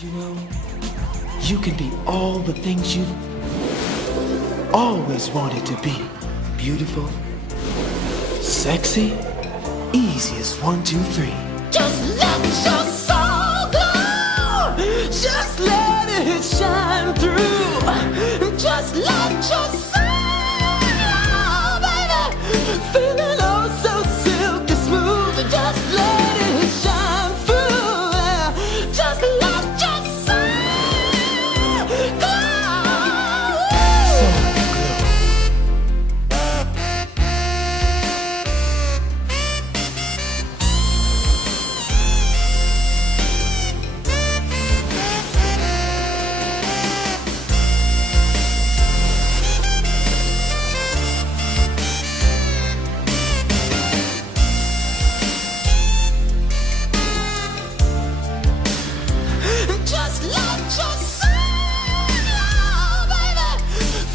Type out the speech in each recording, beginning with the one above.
You know, you can be all the things you've always wanted to be. Beautiful, sexy, easy as 1, 2, 3. Just let your soul glow. Just let it shine through. Just let your soul glow, baby. Feeling oh so silky smooth. Just let it shine through. Just let your soul glow. Just let your soul glow, baby.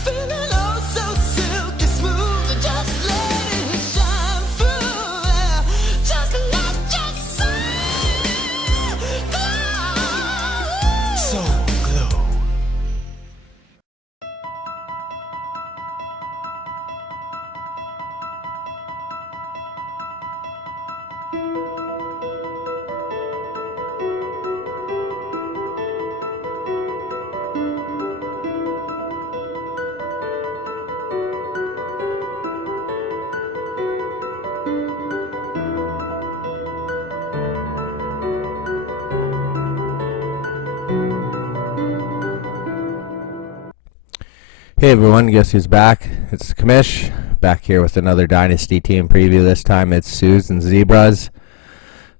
Feeling oh so silky smooth. Just let it shine through. Just let your soul glow. Soul Glow. Hey everyone, guess who's back? It's Kamish, back here with another Dynasty team preview. This time it's Sue's and Zebras,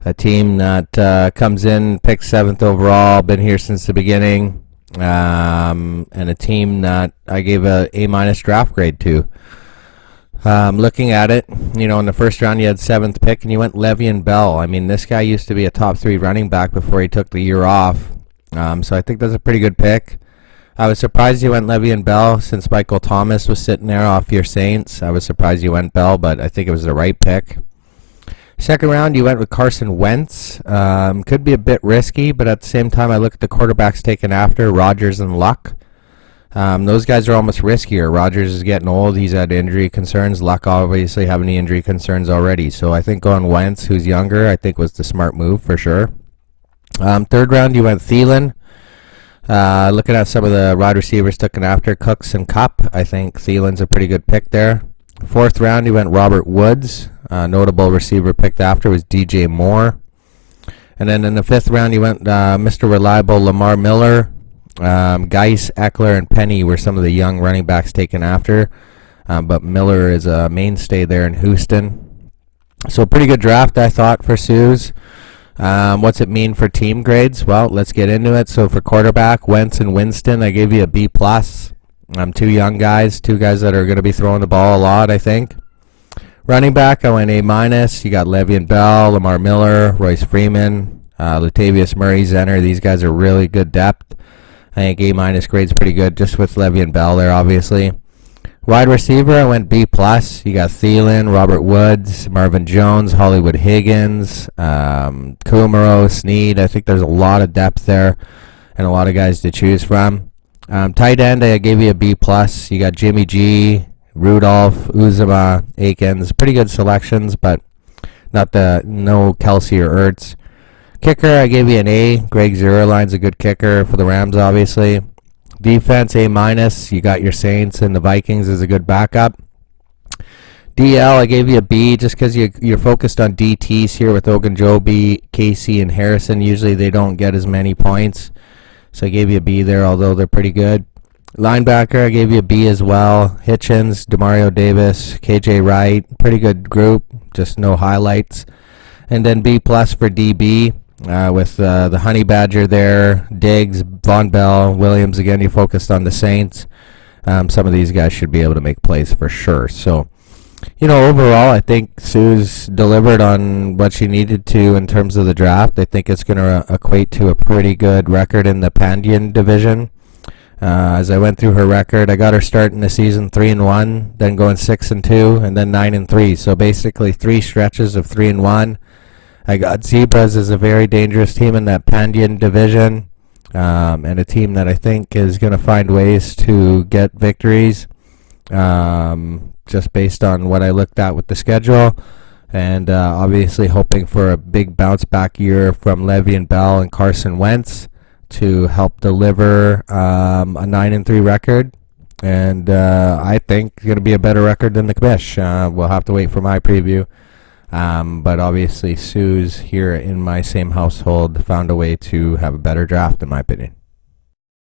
a team that comes in, picked 7th overall, been here since the beginning, and a team that I gave a A- draft grade to. Looking at it, you know, in the first round you had 7th pick and you went Le'Veon Bell. I mean, this guy used to be a top 3 running back before he took the year off, so I think that's a pretty good pick. I was surprised you went Le'Veon Bell since Michael Thomas was sitting there off your Saints. I was surprised you went Bell, but I think it was the right pick. Second round, you went with Carson Wentz. Could be a bit risky, but at the same time, I look at the quarterbacks taken after, Rodgers and Luck. Those guys are almost riskier. Rodgers is getting old. He's had injury concerns. Luck obviously having the injury concerns already. So I think going Wentz, who's younger, I think was the smart move for sure. Third round, you went Thielen. Looking at some of the wide receivers taken after, Cooks and Kupp, I think Thielen's a pretty good pick there. Fourth round, you went Robert Woods. Notable receiver picked after was DJ Moore. And then in the 5th round, you went Mr. Reliable Lamar Miller. Geis, Eckler, and Penny were some of the young running backs taken after. But Miller is a mainstay there in Houston. So a pretty good draft, I thought, for Sue's. What's it mean for team grades? Well, let's get into it. So for quarterback, Wentz and Winston, I gave you a B+. Two young guys, two guys that are going to be throwing the ball a lot, I think. Running back, I went A-. You got Le'Veon Bell, Lamar Miller, Royce Freeman, Latavius Murray, Zenner. These guys are really good depth. I think A- grade's pretty good, just with Le'Veon Bell there, obviously. Wide receiver, I went B+. You got Thielen, Robert Woods, Marvin Jones, Hollywood Higgins, Kumaro, Snead. I think there's a lot of depth there and a lot of guys to choose from. Tight end, I gave you a B+. You got Jimmy G, Rudolph, Uzomah, Akins. Pretty good selections, but no Kelsey or Ertz. Kicker, I gave you an A. Greg Zuerlein's a good kicker for the Rams, obviously. Defense, A-. You got your Saints and the Vikings as a good backup. DL, I gave you a B just because you're focused on DTs here with Ogunjobi, Casey, and Harrison. Usually they don't get as many points. So I gave you a B there, although they're pretty good. Linebacker, I gave you a B as well. Hitchens, Demario Davis, KJ Wright. Pretty good group, just no highlights. And then B+ for DB. With the Honey Badger there, Diggs, Von Bell, Williams. Again, you focused on the Saints. Some of these guys should be able to make plays for sure. So, you know, overall, I think Sue's delivered on what she needed to in terms of the draft. I think it's going to equate to a pretty good record in the Pandian division. As I went through her record, I got her starting the season 3-1, then going 6-2, and then 9-3. So basically 3 stretches of 3-1. I got Zebras as a very dangerous team in that Pandian division. and a team that I think is going to find ways to get victories, just based on what I looked at with the schedule, and obviously hoping for a big bounce back year from Le'Veon Bell and Carson Wentz to help deliver a 9-3 record. And I think it's going to be a better record than the Commish. We'll have to wait for my preview. But obviously, Sue's here in my same household found a way to have a better draft, in my opinion.